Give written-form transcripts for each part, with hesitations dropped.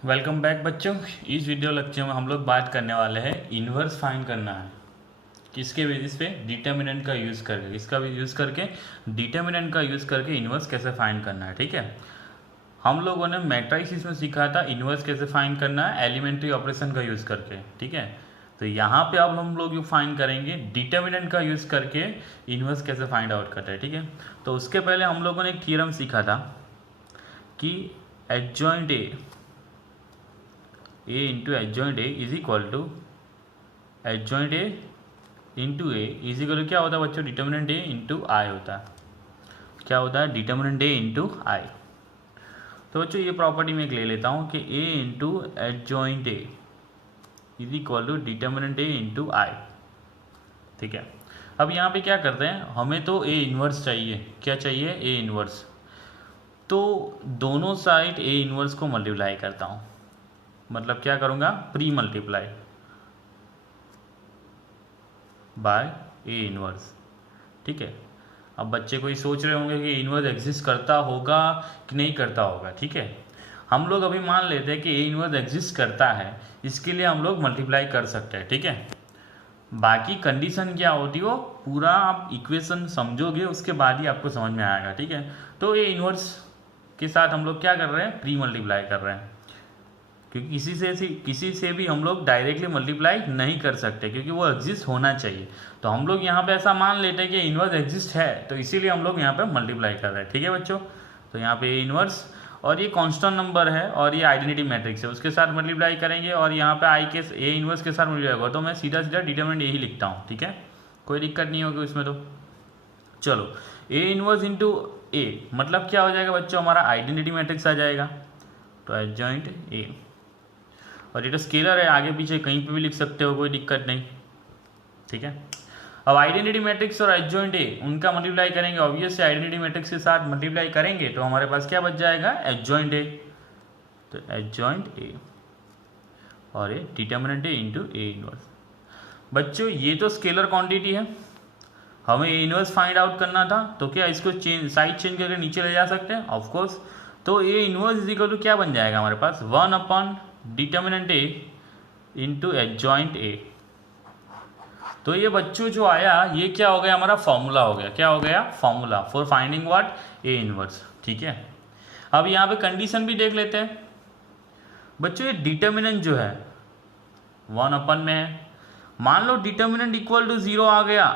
Welcome back बच्चों। इस video lecture में हम लोग बात करने वाले हैं इन्वर्स फाइंड करना है किसके बेसिस पे, डिटर्मिनेंट का यूज़ करके। इसका भी यूज़ करके डिटर्मिनेंट का यूज़ करके इन्वर्स कैसे फाइंड करना है। ठीक है, हम लोगों ने मैट्रिक्स में सीखा था इन्वर्स कैसे फाइंड करना है एलिमेंट्री ऑपरेशन का यूज़ करके। ठीक है, तो यहाँ पे अब हम लोग फाइंड करेंगे डिटर्मिनेंट का यूज़ करके इन्वर्स कैसे फाइंड आउट करते हैं। ठीक है, तो उसके पहले हम लोगों ने एक थ्योरम सीखा था कि adjoint A into adjoint A is equal to adjoint A into A is equal to क्या होता है बच्चों, डिटर्मिनेंट ए इंटू आई होता है। क्या होता है, डिटर्मिनेंट ए इंटू आई। तो बच्चों ये प्रॉपर्टी मैं एक ले लेता हूँ कि A into adjoint A is equal to determinant A into I. ठीक है, अब यहाँ पे क्या करते हैं, हमें तो ए इन्वर्स चाहिए। क्या चाहिए, ए इन्वर्स। तो दोनों साइड ए इन्वर्स को मल्टीप्लाई करता हूँ, मतलब क्या करूँगा, pre multiply by A inverse. ठीक है, अब बच्चे कोई सोच रहे होंगे कि इन्वर्स एग्जिस्ट करता होगा कि नहीं करता होगा। ठीक है, हम लोग अभी मान लेते हैं कि ए इन्वर्स एग्जिस्ट करता है, इसके लिए हम लोग मल्टीप्लाई कर सकते हैं। ठीक है, बाकी कंडीशन क्या होती है वो पूरा आप इक्वेशन समझोगे उसके बाद ही आपको समझ में आएगा। ठीक है, तो ए इन्वर्स के साथ हम लोग क्या कर रहे हैं, प्री मल्टीप्लाई कर रहे हैं, क्योंकि किसी से भी हम लोग डायरेक्टली मल्टीप्लाई नहीं कर सकते क्योंकि वो एग्जिस्ट होना चाहिए। तो हम लोग यहाँ पे ऐसा मान लेते हैं कि इन्वर्स एग्जिस्ट है, तो इसीलिए हम लोग यहाँ पे मल्टीप्लाई कर रहे हैं। ठीक है बच्चों, तो यहाँ पे इन्वर्स और ये कांस्टेंट नंबर है और ये आइडेंटिटी मैट्रिक्स है, उसके साथ मल्टीप्लाई करेंगे और यहाँ पे आई के ए इन्वर्स के साथ मल्टीप्लाई होगा, तो मैं सीधा सीधा डिटरमिनेंट यही लिखता हूँ। ठीक है, कोई दिक्कत नहीं होगी उसमें। तो चलो, ए इन्वर्स इंटू ए मतलब क्या हो जाएगा बच्चों, हमारा आइडेंटिटी मैट्रिक्स आ जाएगा। तो एडजॉइंट ए, और ये तो स्केलर है, आगे पीछे कहीं पे भी लिख सकते हो, कोई दिक्कत नहीं। ठीक है, अब आइडेंटिटी मैट्रिक्स और एडजॉइंट ए उनका मल्टीप्लाई करेंगे, ऑब्वियस से आइडेंटिटी मैट्रिक्स के साथ मल्टीप्लाई करेंगे तो हमारे पास क्या बच जाएगा, एडजॉइंट ए। तो एडजॉइंट ए और ए determinant A into A inverse. बच्चों ये तो स्केलर क्वांटिटी है, हमें ए इनवर्स फाइंड आउट करना था, तो क्या इसको साइड चेंज करके नीचे ले जा सकते हैं, ऑफकोर्स। तो A inverse is equal to क्या बन जाएगा हमारे पास, 1 upon determinant A into adjoint A. तो ये बच्चों जो आया ये क्या हो गया, हमारा फॉर्मूला हो गया। क्या हो गया, formula for finding what, A inverse. ठीक है, अब यहाँ पे कंडीशन भी देख लेते हैं बच्चों। ये डिटर्मिनेंट जो है 1 अपन में है, मान लो डिटर्मिनेंट इक्वल टू 0 आ गया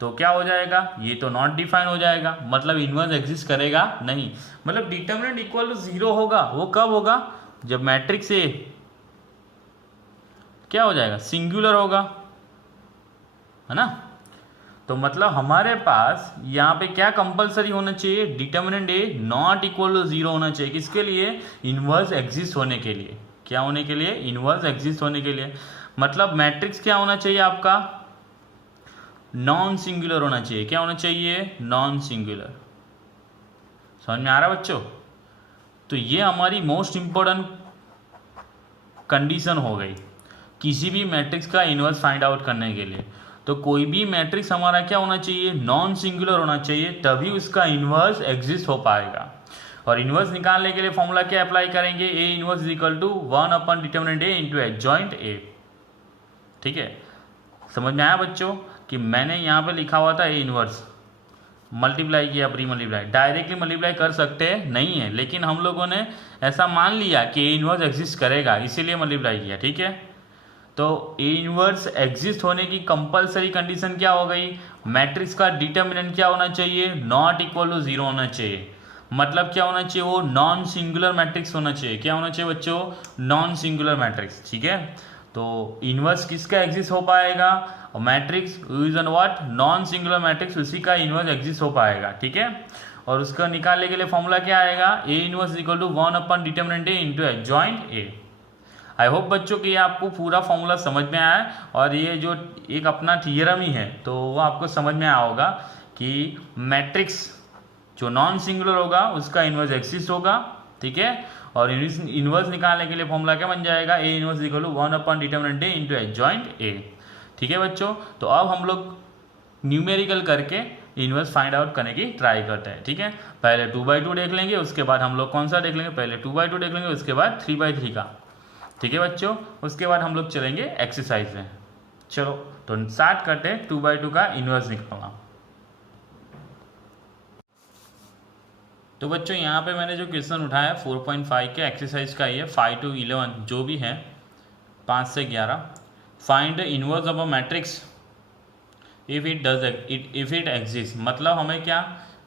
तो क्या हो जाएगा, ये तो नॉट डिफाइन हो जाएगा, मतलब इनवर्स एग्जिस्ट करेगा नहीं। मतलब डिटर्मिनेंट इक्वल टू 0 होगा, वो कब होगा, जब मैट्रिक्स ए क्या हो जाएगा, सिंगुलर होगा, है ना। तो मतलब हमारे पास यहाँ पे क्या कंपलसरी होना चाहिए, determinant A not equal to 0 होना चाहिए। किसके लिए, इनवर्स एग्जिस्ट होने के लिए। क्या होने के लिए, इनवर्स एग्जिस्ट होने के लिए। मतलब मैट्रिक्स क्या होना चाहिए आपका, नॉन सिंगुलर होना चाहिए। क्या होना चाहिए, नॉन सिंगुलर। समझ में आ रहा है बच्चों। तो ये हमारी मोस्ट इंपॉर्टेंट कंडीशन हो गई किसी भी मैट्रिक्स का इनवर्स फाइंड आउट करने के लिए। तो कोई भी मैट्रिक्स हमारा क्या होना चाहिए, नॉन सिंगुलर होना चाहिए, तभी उसका इनवर्स एग्जिस्ट हो पाएगा। और इनवर्स निकालने के लिए फॉर्मूला क्या अप्लाई करेंगे, A inverse is equal to 1 upon determinant A into adjoint A. ठीक है, समझ में आया बच्चों कि मैंने यहाँ पे लिखा हुआ था ए इनवर्स, मल्टीप्लाई किया, प्री मल्टीप्लाई। डायरेक्टली मल्टीप्लाई कर सकते नहीं है, लेकिन हम लोगों ने ऐसा मान लिया कि ए इनवर्स एग्जिस्ट करेगा, इसीलिए मल्टीप्लाई किया। ठीक है, तो ए इनवर्स एग्जिस्ट होने की कंपलसरी कंडीशन क्या हो गई, मैट्रिक्स का डिटर्मिनेंट क्या होना चाहिए, नॉट इक्वल टू 0 होना चाहिए। मतलब क्या होना चाहिए, वो नॉन सिंगुलर मैट्रिक्स होना चाहिए। क्या होना चाहिए बच्चों, नॉन सिंगुलर मैट्रिक्स। ठीक है, तो इनवर्स किसका एग्जिस्ट हो पाएगा, matrix is an what, non singular matrix, उसी का इनवर्स एग्जिस्ट हो पाएगा। ठीक है, और उसका निकालने के लिए फॉर्मूला क्या आएगा, A inverse equal to 1 upon determinant A into adjoint A. I hope बच्चों कि ये आपको पूरा फॉर्मूला समझ में आया है, और ये जो एक अपना थियरम ही है तो वो आपको समझ में आया होगा कि मैट्रिक्स जो नॉन सिंगुलर होगा उसका इनवर्स एग्जिस्ट होगा। ठीक है, और इनवर्स निकालने के लिए फॉर्मूला क्या बन जाएगा, A inverse equal to 1 upon determinant A into adjoint A. ठीक है बच्चों, तो अब हम लोग न्यूमेरिकल करके इन्वर्स फाइंड आउट करने की ट्राई करते हैं। ठीक है, पहले 2/2 देख लेंगे, उसके बाद हम लोग कौन सा देख लेंगे, पहले 2/2 देख लेंगे, उसके बाद 3/3 का। ठीक है बच्चों, उसके बाद हम लोग चलेंगे एक्सरसाइज में। चलो तो स्टार्ट करते हैं 2/2 का इन्वर्स निकालना। तो बच्चों यहाँ पे मैंने जो क्वेश्चन उठाया 4.5 के एक्सरसाइज का, ये 5 to 11 जो भी है 5 से 11, find the inverse of a matrix if it exist. मतलब हमें क्या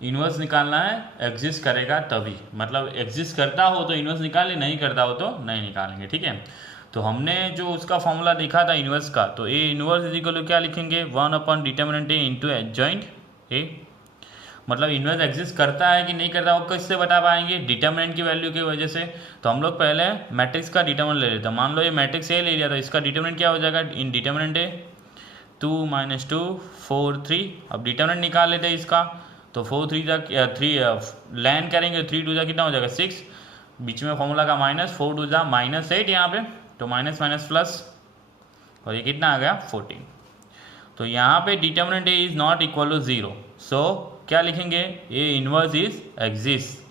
इन्वर्स निकालना है, एग्जिस्ट करेगा तभी, मतलब एग्जिस्ट करता हो तो इन्वर्स निकालें, नहीं करता हो तो नहीं निकालेंगे। ठीक है, तो हमने जो उसका फॉर्मूला देखा था इन्वर्स का, तो A inverse is equal to क्या लिखेंगे, 1/डिटर्मिनेंट ए इंटू एडजॉइंट ए। मतलब इन्वर्स एग्जिस्ट करता है कि नहीं करता वो किससे बता पाएंगे, डिटर्मिनेंट की वैल्यू की वजह से। तो हम लोग पहले मैट्रिक्स का डिटर्मिनेंट ले लेते हैं। मान लो ये मैट्रिक्स ए ले लिया, तो इसका डिटर्मिनेंट क्या हो जाएगा, इन डिटर्मिनेंट ए 2 - 2 4 3। अब डिटर्मिनेंट निकाल लेते हैं इसका, तो 4 3 तक 3 लैंड करेंगे, 3 2 कितना हो जाएगा 6, बीच में फॉर्मूला का माइनस, 4 2 -8 यहाँ पे, तो माइनस माइनस प्लस, और ये कितना आ गया 14। तो यहाँ पे determinant A is not equal to 0, so क्या लिखेंगे, ए इनवर्स इज एग्जिस्ट।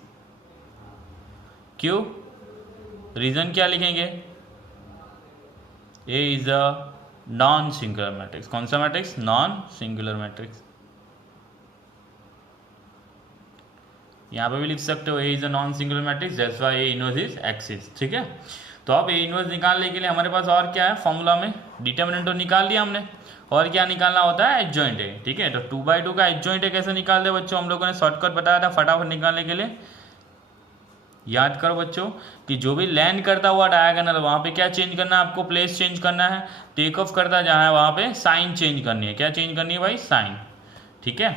क्यों, रीजन क्या लिखेंगे, A is a non singular matrix. कौन सा मैट्रिक्स, नॉन सिंगुलर मैट्रिक्स। यहाँ पे भी लिख सकते हो A is a non singular matrix, that's why A inverse is exist. ठीक है, तो अब ए इनवर्स निकालने के लिए हमारे पास और क्या है, फॉर्मूला में डिटर्मिनेंट तो निकाल लिया हमने, और क्या निकालना होता है, एडजॉइंट ए। ठीक है, तो 2/2 का एडजॉइंट ए कैसे निकालते हैं बच्चों, हम लोगों ने शॉर्टकट बताया था फटाफट निकालने के लिए। याद करो बच्चों कि जो भी लैंड करता हुआ डायगोनल, वहाँ पे क्या चेंज करना है आपको, प्लेस चेंज करना है। टेक ऑफ करता जहाँ है वहाँ पे साइन चेंज करनी है। क्या चेंज करनी है भाई, साइन। ठीक है,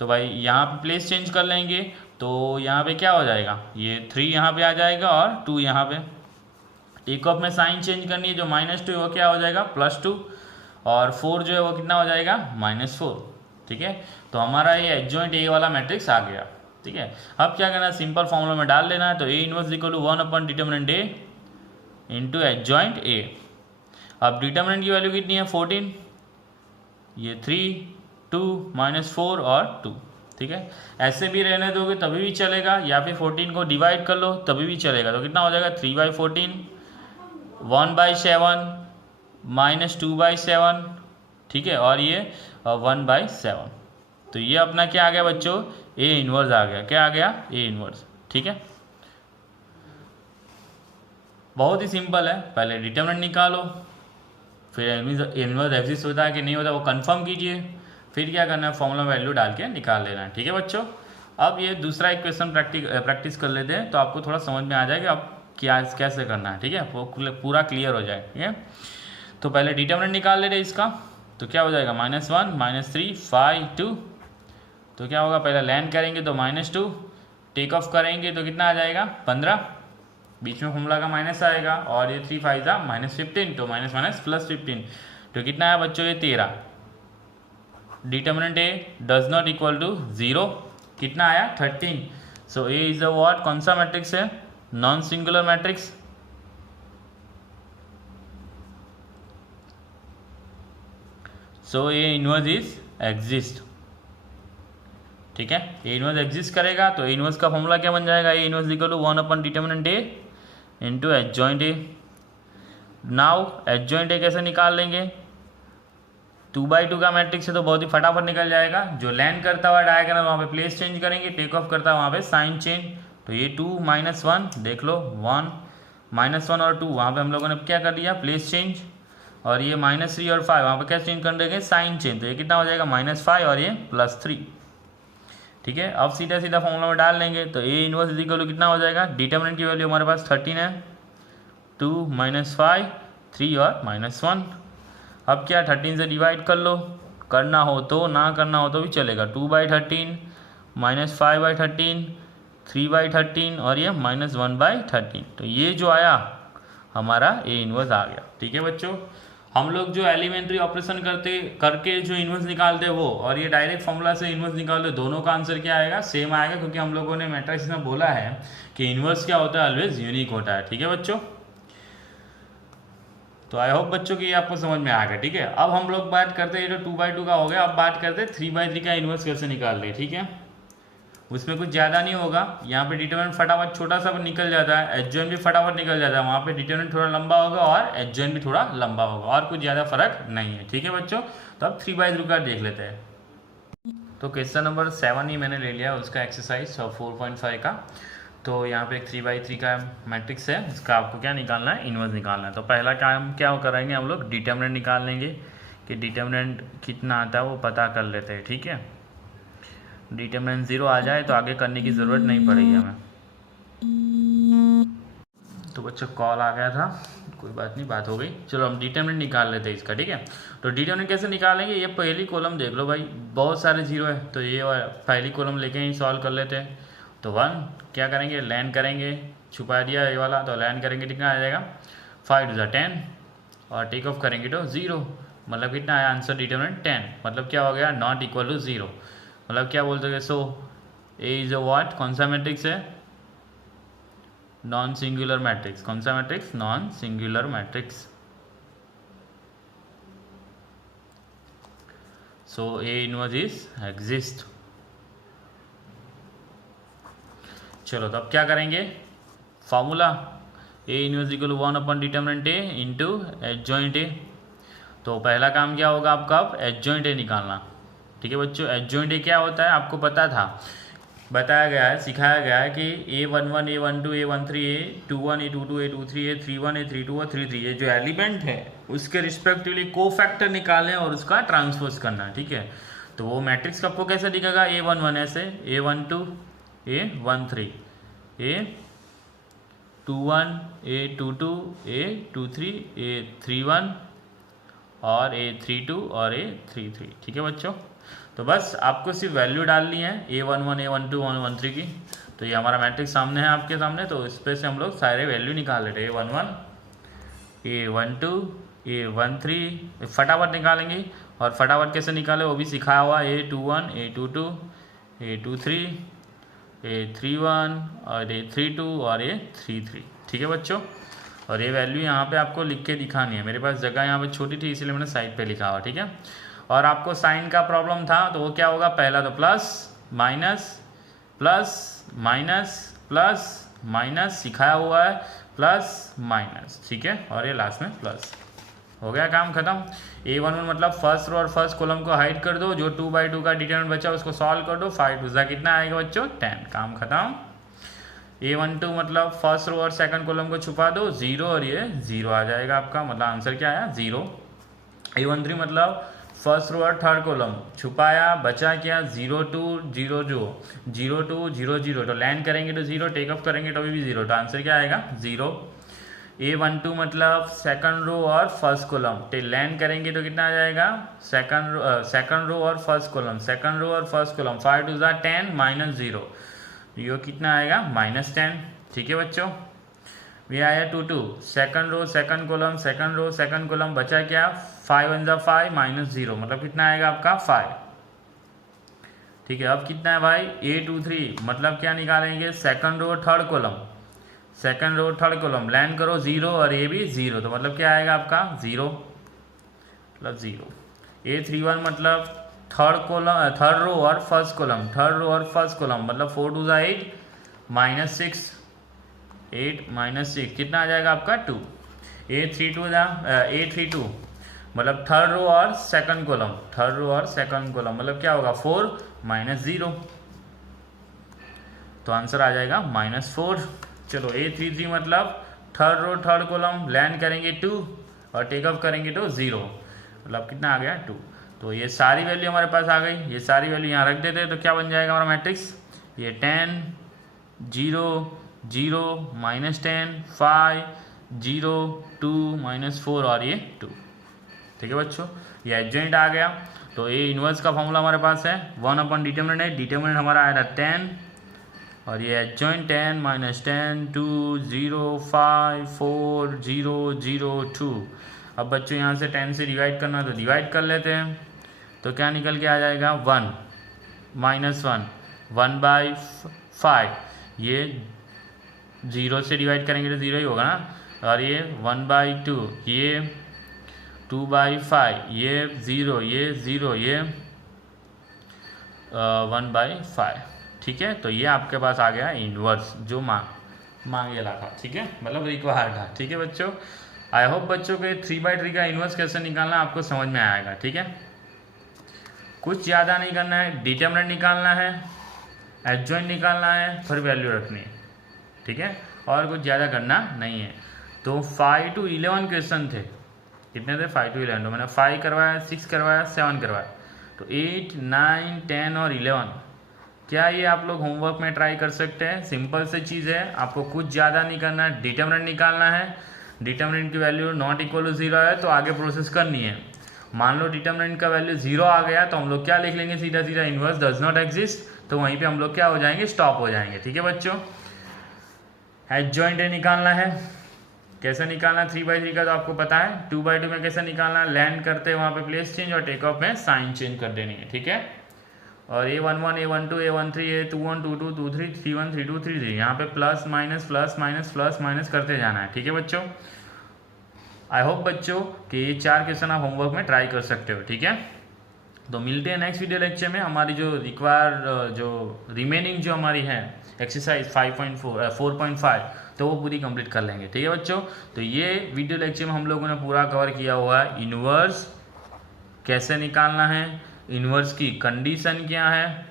तो भाई यहाँ पे प्लेस चेंज कर लेंगे, तो यहाँ पे क्या हो जाएगा, ये 3 यहाँ पे आ जाएगा और 2 यहाँ पे। टेक ऑफ में साइन चेंज करनी है, जो -2 वो क्या हो जाएगा +2, और 4 जो है वो कितना हो जाएगा -4। ठीक है, तो हमारा ये एडजॉइंट ए वाला मैट्रिक्स आ गया। ठीक है, अब क्या करना है, सिंपल फॉर्मूला में डाल लेना है, तो A inverse equal to one by determinant A into adjoint A. अब डिटर्मिनेंट की वैल्यू कितनी है 14, ये 3 2 -4 और 2। ठीक है, ऐसे भी रहने दोगे तभी भी चलेगा, या फिर 14 को डिवाइड कर लो तभी भी चलेगा। तो कितना हो जाएगा 3/14, 1/7 -2/7। ठीक है, और ये 1/7। तो ये अपना क्या आ गया बच्चों, ए इनवर्स आ गया। क्या आ गया, ए इनवर्स। ठीक है, बहुत ही सिंपल है, पहले डिटर्मिनेंट निकालो, फिर इनवर्स एग्जिस्ट होता है कि नहीं होता वो कंफर्म कीजिए, फिर क्या करना है, फॉर्मूला वैल्यू डाल के निकाल लेना है। ठीक है बच्चों, अब ये दूसरा एक क्वेश्चन प्रैक्टिस कर लेते हैं, तो आपको थोड़ा समझ में आ जाएगा अब क्या कैसे करना है। ठीक है, वो पूरा क्लियर हो जाए। ठीक है, तो पहले डिटर्मिनेंट निकाल ले रहे इसका, तो क्या हो जाएगा -1 -3 5 2। तो क्या होगा, पहले लैंड करेंगे तो -2, टेक ऑफ करेंगे तो कितना आ जाएगा 15, बीच में फॉर्मूला का माइनस आएगा, और ये 3 5 -15, तो माइनस माइनस +15, तो कितना है बच्चों, ये 13। Determinant A does not equal to 0, कितना आया 13। सो ए इज अ व्हाट, कौन सा मैट्रिक्स है, non singular matrix. So A inverse is exist. ठीक है, ए इनवर्स एग्जिस्ट करेगा, तो ए इनवर्स का फॉर्मूला क्या बन जाएगा, A inverse equal to one by determinant A into adjoint A. Now adjoint A कैसे निकाल लेंगे, 2/2 का मैट्रिक्स है तो बहुत ही फटाफट निकल जाएगा। जो लैंड करता हुआ डायगोनल वहाँ पे प्लेस चेंज करेंगे, टेक ऑफ करता है वहाँ पे साइन चेंज, तो ये 2 -1 देख लो, 1 -1 और 2 वहाँ पे हम लोगों ने क्या कर दिया, प्लेस चेंज, और ये -3 और 5 वहाँ पे क्या चेंज कर देंगे, साइन चेंज, तो ये कितना हो जाएगा -5 और ये +3। ठीक है, अब सीधा सीधा फॉर्मूला में डाल लेंगे, तो A inverse is equal to कितना हो जाएगा, डिटर्मिनेंट की वैल्यू हमारे पास 13 है, 2 -5 3 और -1। अब क्या 13 से डिवाइड कर लो, करना हो तो, ना करना हो तो भी चलेगा। 2/13 -5/13 3/13 और ये -1/13, तो ये जो आया हमारा ए इनवर्स आ गया। ठीक है बच्चों, हम लोग जो एलिमेंट्री ऑपरेशन करके जो इनवर्स निकालते वो, और ये डायरेक्ट फॉर्मूला से इनवर्स निकालते, दोनों का आंसर क्या आएगा, सेम आएगा, क्योंकि हम लोगों ने मैट्रिक्स में बोला है कि इनवर्स क्या होता है, ऑलवेज यूनिक होता है। ठीक है बच्चों, तो आई होप बच्चों की ये आपको समझ में आ गया। ठीक है, अब हम लोग बात करते हैं, ये तो 2/2 का हो गया, अब बात करते हैं 3/3 का इन्वर्स कैसे निकाल ले। ठीक है, उसमें कुछ ज़्यादा नहीं होगा, यहाँ पे डिटरमिनेंट फटाफट छोटा सा निकल जाता है, एडजॉइंट भी फटाफट निकल जाता है, वहाँ पे डिटरमिनेंट थोड़ा लंबा होगा और एडजॉइंट भी थोड़ा लंबा होगा, और कुछ ज़्यादा फर्क नहीं है। ठीक है बच्चों, तो अब 3/3 का देख लेते हैं। तो क्वेश्चन नंबर 7 ही मैंने ले लिया, उसका एक्सरसाइज 4.5 का। तो यहाँ पे एक 3/3 का मैट्रिक्स है, इसका आपको क्या निकालना है, इन्वर्स निकालना है। तो पहला काम क्या करेंगे हम लोग, डिटरमिनेंट निकाल लेंगे, कि डिटरमिनेंट कितना आता है वो पता कर लेते हैं। ठीक है, डिटरमिनेंट 0 आ जाए तो आगे करने की ज़रूरत नहीं पड़ेगी हमें। तो बच्चों कॉल आ गया था, कोई बात नहीं, बात हो गई। चलो हम डिटरमिनेंट निकाल लेते हैं इसका। ठीक है, तो डिटरमिनेंट कैसे निकालेंगे, ये पहली कॉलम देख लो भाई, बहुत सारे जीरो है, तो ये पहली कॉलम लेके ही सॉल्व कर लेते हैं। तो 1 क्या करेंगे, लैंड करेंगे, छुपा दिया ये वाला, तो लैंड करेंगे कितना आ जाएगा, 5 2 10, और टेक ऑफ करेंगे तो 0, मतलब कितना आया आंसर डिटरमिनेंट 10, मतलब क्या हो गया, नॉट इक्वल टू 0, मतलब क्या बोल सकते। सो ए इज अ व्हाट, कौन सा मैट्रिक्स है, नॉन सिंगुलर मैट्रिक्स। कौन सा matrix, non singular matrix. So A inverse is exist. चलो तो अब क्या करेंगे, formula A inverse equal 1 upon determinant A into adjoint A. तो पहला काम क्या होगा आपका, अब एडजॉइंट ए निकालना। ठीक है बच्चों, एडजॉइंट ए क्या होता है आपको पता था, बताया गया है, सिखाया गया है कि A11 A12 A13 A21 A22 A23 A31 A32 और 33, ये जो एलिमेंट है उसके रिस्पेक्टिवली कोफैक्टर निकालें और उसका ट्रांसपोज करना। ठीक है, तो वो मैट्रिक्स आपको कैसे दिखेगा, A11 ऐसे, A12 A13 A21 A22 A23 A31 और A32 और A33। ठीक है बच्चों, तो बस आपको सिर्फ वैल्यू डालनी है A11 A12 A13 की। तो ये हमारा मैट्रिक्स सामने है आपके सामने, तो इस पे से हम लोग सारे वैल्यू निकाल लेते हैं, A11 A12 A13 फटाफट निकालेंगे, और फटाफट कैसे निकाले वो भी सिखाया हुआ, A21 A22 A23 A31 और A32 और A33। ठीक है बच्चों, और ये वैल्यू यहाँ पे आपको लिख के दिखानी है, मेरे पास जगह यहाँ पे छोटी थी इसलिए मैंने साइड पे लिखा हुआ। ठीक है, और आपको साइन का प्रॉब्लम था, तो वो क्या होगा, पहला तो plus minus plus minus plus minus सिखाया हुआ है, प्लस माइनस। ठीक है, और ये लास्ट में प्लस, हो गया काम खत्म। A11 मतलब फर्स्ट रो और फर्स्ट कॉलम को हाइड कर दो, जो 2/2 का डिटरमिनेंट बचा उसको सॉल्व कर दो, 5 2 कितना आएगा बच्चों, 10, काम खत्म। A12 मतलब फर्स्ट रो और सेकंड कॉलम को छुपा दो, 0 और ये 0 आ जाएगा आपका, मतलब आंसर क्या आया, 0। A13 मतलब फर्स्ट रो और थर्ड कॉलम छुपाया, बचा क्या, 0 2 0 0 2 0 0, तो लैंड करेंगे तो 0, टेक ऑफ करेंगे तो भी 0, तो आंसर क्या आएगा, 0। A12 मतलब सेकंड रो और फर्स्ट कॉलम, लैंड करेंगे तो कितना आ जाएगा, सेकंड रो और फर्स्ट कॉलम, सेकंड रो और फर्स्ट कॉलम, 5 2 10 -0, ये कितना आएगा, -10। ठीक है बच्चों, ये आया 2 2, second row second column, second row second column, बचा क्या, 5 1 5 -0, मतलब कितना आएगा आपका 5। ठीक है, अब कितना है भाई, A23 मतलब क्या निकालेंगे, second row third column, second row third column, land करो 0 और ये भी 0, तो मतलब क्या आएगा आपका 0, मतलब 0। A31 मतलब थर्ड कॉलम, थर्ड रो और फर्स्ट कॉलम, थर्ड रो और फर्स्ट कॉलम, मतलब 4 2 8 -6, 8 -6 कितना आ जाएगा आपका 2। A32 मतलब थर्ड रो और सेकंड कॉलम, थर्ड रो और सेकंड कॉलम, मतलब क्या होगा 4 -0, तो आंसर आ जाएगा -4। चलो A33 मतलब third row third column, land करेंगे 2 और टेक ऑफ करेंगे तो 0, मतलब कितना आ गया 2। तो ये सारी वैल्यू हमारे पास आ गई, ये सारी वैल्यू यहाँ रख देते हैं, तो क्या बन जाएगा हमारा मैट्रिक्स, ये 10 0 0 -10 5 0 2 -4 और ये 2। ठीक है बच्चों, ये एडजॉइंट आ गया। तो ए इनवर्स का फॉर्मूला हमारे पास है 1 अपन डिटरमिनेंट है, डिटरमिनेंट हमारा आया था 10, और ये एडजॉइंट 10 -10 2 0 5 4 0 0 2। अब बच्चों यहाँ से 10 से डिवाइड करना, तो डिवाइड कर लेते हैं, तो क्या निकल के आ जाएगा 1 -1 1/5, ये 0 से डिवाइड करेंगे तो 0 ही होगा ना, और ये 1/2, ये 2/5, ये 0, ये 0, ये 1/5। ठीक है, तो ये आपके पास आ गया इन्वर्स जो मांगेला था। ठीक है, मतलब रिक्वायर्ड था। ठीक है बच्चों, आई होप बच्चों को 3/3 का इन्वर्स कैसे निकालना आपको समझ में आएगा। ठीक है, कुछ ज़्यादा नहीं करना है, डिटरमिनेंट निकालना है, एडजॉइंट निकालना है, फिर वैल्यू रखनी है। ठीक है, और कुछ ज़्यादा करना नहीं है। तो 5 to 11 क्वेश्चन थे। कितने थे? 5 to 11। तो मैंने 5 करवाया, 6 करवाया, 7 करवाया, तो 8, 9, 10 और 11। क्या ये आप लोग होमवर्क में ट्राई कर सकते हैं? सिंपल से चीज़ है, आपको कुछ ज़्यादा नहीं करना है, डिटरमिनेंट निकालना है। डिटरमिनेंट की वैल्यू नॉट इक्वल टू 0 है तो आगे प्रोसेस करनी है। मान लो डिटरमिनेंट का वैल्यू 0 आ गया तो हम लोग क्या लिख लेंगे? सीधा सीधा इनवर्स डज नॉट एग्जिस्ट। तो वहीं पे हम लोग क्या हो जाएंगे? स्टॉप हो जाएंगे। ठीक है बच्चों, एडजॉइंट निकालना है। कैसे निकालना? 3/3 का तो आपको पता है। 2/2 में कैसे निकालना? लैंड करते हैं वहाँ पे प्लेस चेंज और टेक ऑफ में साइन चेंज कर देनी है। ठीक है, और A11, A12, A13, A21, 22, 23, 31, 32, 33, यहाँ पे plus minus plus minus plus minus करते जाना है। ठीक है बच्चों, आई होप बच्चों कि ये 4 क्वेश्चन आप होमवर्क में ट्राई कर सकते हो। ठीक है, तो मिलते हैं नेक्स्ट वीडियो लेक्चर में। हमारी जो जो रिमेनिंग जो हमारी है एक्सरसाइज 4.5 तो वो पूरी कंप्लीट कर लेंगे। ठीक है बच्चों, तो ये वीडियो लेक्चर में हम लोगों ने पूरा कवर किया हुआ है। इन्वर्स कैसे निकालना है, इन्वर्स की कंडीशन क्या है,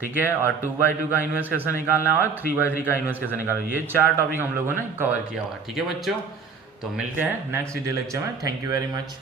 ठीक है, और 2/2 का इन्वर्स कैसे निकालना है और 3/3 का इन्वर्स कैसे निकालना है, ये 4 टॉपिक हम लोगों ने कवर किया हुआ है। ठीक है बच्चों, तो मिलते हैं नेक्स्ट वीडियो लेक्चर में। Thank you very much.